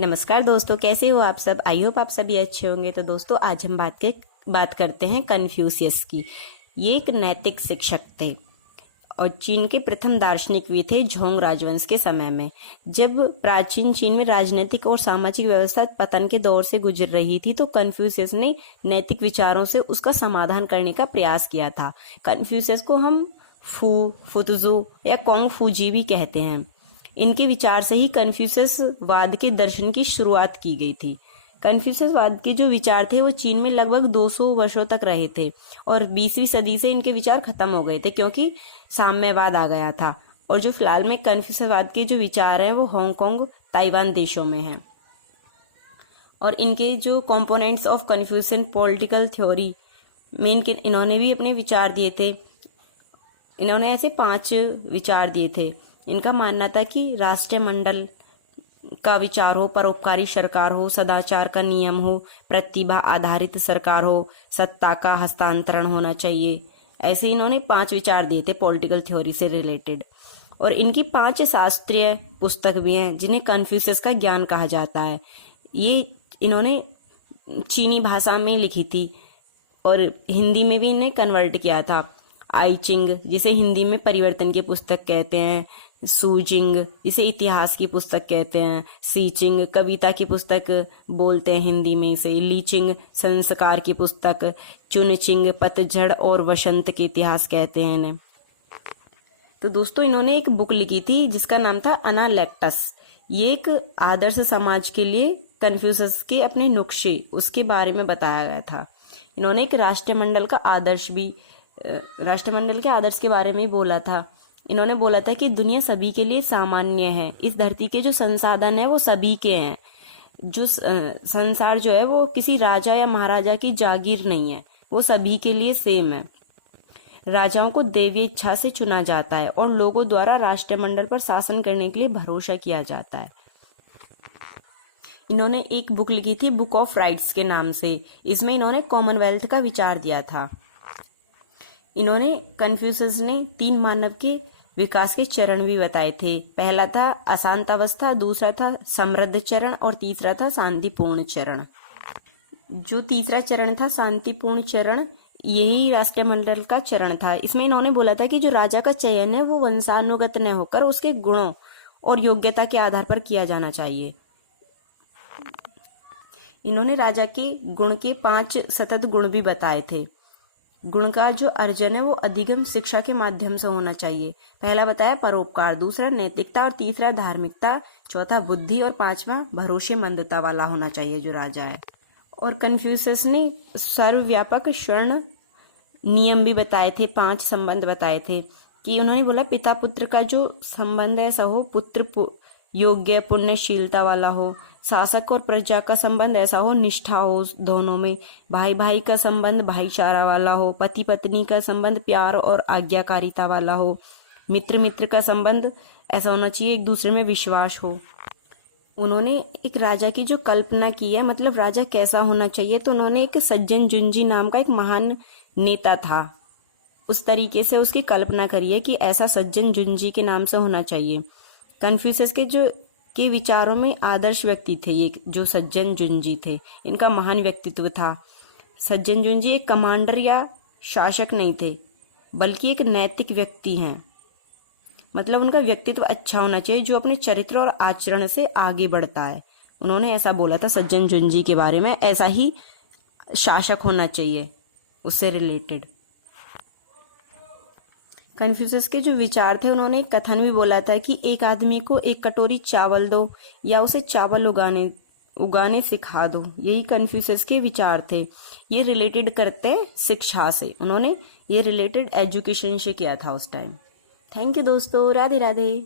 नमस्कार दोस्तों, कैसे हो आप सब। आई होप आप सभी अच्छे होंगे। तो दोस्तों, आज हम बात करते हैं कन्फ्यूशियस की। ये एक नैतिक शिक्षक थे और चीन के प्रथम दार्शनिक भी थे झोंग राजवंश के समय में। जब प्राचीन चीन में राजनीतिक और सामाजिक व्यवस्था पतन के दौर से गुजर रही थी, तो कन्फ्यूशियस ने नैतिक विचारों से उसका समाधान करने का प्रयास किया था। कन्फ्यूशियस को हम फुतजू या कॉन्ग फूजी भी कहते हैं। इनके विचार से ही कन्फ्यूशियस वाद के दर्शन की शुरुआत की गई थी। कन्फ्यूशियस वाद के जो विचार थे वो चीन में लगभग 200 वर्षों तक रहे थे और 20वीं सदी से इनके विचार खत्म हो गए थे, क्योंकि साम्यवाद आ गया था। और जो फिलहाल में कन्फ्यूशियस वाद के जो विचार हैं वो हांगकांग, ताइवान देशों में हैं। और इनके जो components of Confucian political theory में इन्होंने भी अपने विचार दिए थे। इन्होंने ऐसे 5 विचार दिए थे। इनका मानना था कि राष्ट्रमंडल का विचार हो, परोपकारी सरकार हो, सदाचार का नियम हो, प्रतिभा आधारित सरकार हो, सत्ता का हस्तांतरण होना चाहिए। ऐसे इन्होंने 5 विचार दिए थे पॉलिटिकल थ्योरी से रिलेटेड। और इनकी 5 शास्त्रीय पुस्तक भी हैं जिन्हें कन्फ्यूशियस का ज्ञान कहा जाता है। ये इन्होंने चीनी भाषा में लिखी थी और हिंदी में भी इन्हें कन्वर्ट किया था। आई चिंग, जिसे हिंदी में परिवर्तन की पुस्तक कहते हैं, सू चिंग, जिसे इतिहास की पुस्तक कहते हैं, सी चिंग, कविता की पुस्तक बोलते हैं हिंदी में इसे, ली चिंग, संस्कार की पुस्तक, चुन चिंग, पतझड़ और वसंत के इतिहास कहते हैं इन्हें। तो दोस्तों, इन्होंने एक बुक लिखी थी जिसका नाम था अनालेक्टस। ये एक आदर्श समाज के लिए कन्फ्यूशियस के अपने नुस्खे उसके बारे में बताया गया था। इन्होंने एक राष्ट्रमंडल के आदर्श के बारे में बोला था। इन्होंने बोला था कि दुनिया सभी के लिए सामान्य है। इस धरती के जो संसाधन है वो सभी के हैं। जो संसार जो है वो किसी राजा या महाराजा की जागीर नहीं है, वो सभी के लिए सेम है। राजाओं को दैवीय इच्छा से चुना जाता है और लोगों द्वारा राष्ट्रमंडल पर शासन करने के लिए भरोसा किया जाता है। इन्होंने एक बुक लिखी थी बुक ऑफ राइट्स के नाम से। इसमें इन्होंने कॉमनवेल्थ का विचार दिया था। इन्होंने कन्फ्यूशियस ने 3 मानव के विकास के चरण भी बताए थे। पहला था अशांत अवस्था, दूसरा था समृद्ध चरण और तीसरा था शांतिपूर्ण चरण। जो तीसरा चरण था शांतिपूर्ण चरण, यही राष्ट्रमंडल का चरण था। इसमें इन्होंने बोला था कि जो राजा का चयन है वो वंशानुगत न होकर उसके गुणों और योग्यता के आधार पर किया जाना चाहिए। इन्होंने राजा के गुण के 5 सतत गुण भी बताए थे। गुण का जो अर्जन है वो अधिगम शिक्षा के माध्यम से होना चाहिए। पहला बताया परोपकार, दूसरा नैतिकता और तीसरा धार्मिकता, चौथा बुद्धि और 5वां भरोसेमंदता वाला होना चाहिए जो राजा है। और कन्फ्यूशियस ने सर्वव्यापक स्वर्ण नियम भी बताए थे। 5 संबंध बताए थे कि उन्होंने बोला पिता पुत्र का जो संबंध है ऐसा हो, पुत्र योग्य पुण्यशीलता वाला हो, शासक और प्रजा का संबंध ऐसा हो, निष्ठा हो दोनों में, भाई भाई का संबंध भाईचारा वाला हो, पति पत्नी का संबंध प्यार और आज्ञाकारिता वाला हो, मित्र मित्र का संबंध ऐसा होना चाहिए एक दूसरे में विश्वास हो। उन्होंने एक राजा की जो कल्पना की है, मतलब राजा कैसा होना चाहिए, तो उन्होंने एक सज्जन जुंजी नाम का एक महान नेता था, उस तरीके से उसकी कल्पना करी है कि ऐसा सज्जन जुंजी के नाम से होना चाहिए। कन्फ्यूशियस के विचारों में आदर्श व्यक्ति थे ये जो सज्जन जुंजी थे। इनका महान व्यक्तित्व था। सज्जन जुंजी एक कमांडर या शासक नहीं थे, बल्कि एक नैतिक व्यक्ति हैं। मतलब उनका व्यक्तित्व अच्छा होना चाहिए जो अपने चरित्र और आचरण से आगे बढ़ता है। उन्होंने ऐसा बोला था सज्जन जुंजी के बारे में, ऐसा ही शासक होना चाहिए उससे रिलेटेड। कन्फ्यूशियस के जो विचार थे, उन्होंने एक कथन भी बोला था कि एक आदमी को एक कटोरी चावल दो या उसे चावल उगाने सिखा दो। यही कन्फ्यूशियस के विचार थे। ये रिलेटेड करते शिक्षा से, उन्होंने ये रिलेटेड एजुकेशन से किया था उस टाइम। थैंक यू दोस्तों, राधे राधे।